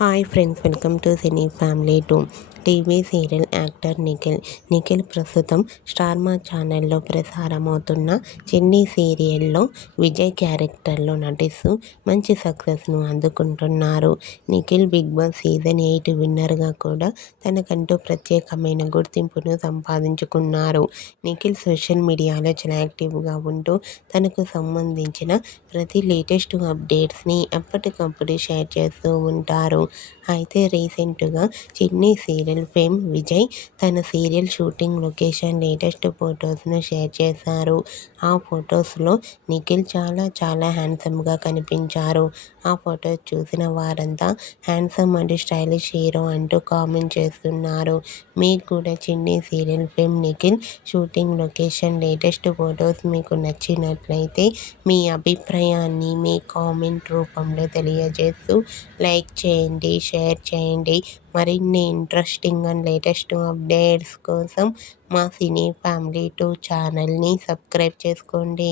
Hi friends, welcome to cine family 2. TV serial actor Nikhil ప్రస్తుతం star మా ఛానల్లో ప్రసారమవుతున్న చిన్ని సీరియల్లో విజయ్ క్యారెక్టర్లో నటిస్తూ మంచి సక్సెస్ను అందుకుంటున్నారు. నిఖిల్ బిగ్ బాస్ సీజన్ 8 విన్నర్గా కూడా తనకంటూ ప్రత్యేకమైన గుర్తింపును సంపాదించుకున్నారు. నిఖిల్ సోషల్ మీడియాలో చాలా యాక్టివ్గా ఉంటూ తనకు సంబంధించిన ప్రతి లేటెస్ట్ అప్డేట్స్ని ఎప్పటికప్పుడు షేర్ చేస్తూ ఉంటారు. అయితే రీసెంట్గా చిన్ని సీరియల్ ఫేమ్ విజయ్ తన సీరియల్ షూటింగ్ లొకేషన్ లేటెస్ట్ ఫొటోస్ను షేర్ చేశారు. ఆ ఫొటోస్లో నిఖిల్ చాలా హ్యాండ్సమ్గా కనిపించారు. ఆ ఫొటోస్ చూసిన వారంతా హ్యాండ్సమ్ అండ్ స్టైలిష్ హీరో అంటూ కామెంట్ చేస్తున్నారు. మీకు కూడా చిన్ని serial fame Nikhil shooting location latest photos మీకు నచ్చినట్లయితే మీ అభిప్రాయాన్ని మీ కామెంట్ రూపంలో తెలియజేస్తూ లైక్ చేయండి, షేర్ చేయండి. మరిన్ని ఇంట్రెస్టింగ్ అండ్ లేటెస్ట్ అప్డేట్స్ కోసం మా సినీ ఫ్యామిలీ 2 ఛానల్ని సబ్స్క్రైబ్ చేసుకోండి.